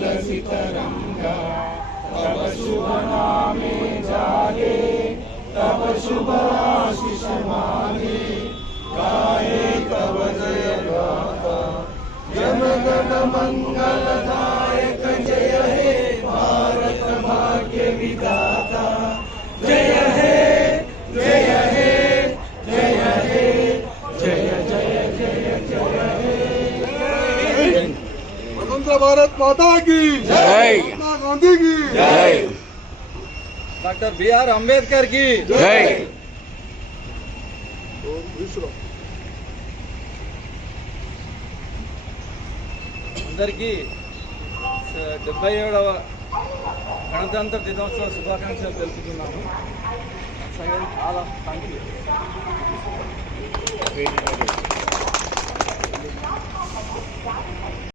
जलसितरंगा तब शुभ नामे जागे तब शुभ आशीष मागे गाये तब जय गाथा जन गण मंगलदायक जय हे भारत भाग्य विधाता जय हे जय हे जय हे जय जय जय जय हे स्वतंत्र भारत माता की जय, महात्मा गांधी की जय, डॉक्टर बी.आर. अंबेडकर की जय। అందరికీ 77వ గణతంత్ర దినోత్సవ శుభాకాంక్షలు తెలుపుతున్నాను. చాలా థ్యాంక్ యూ.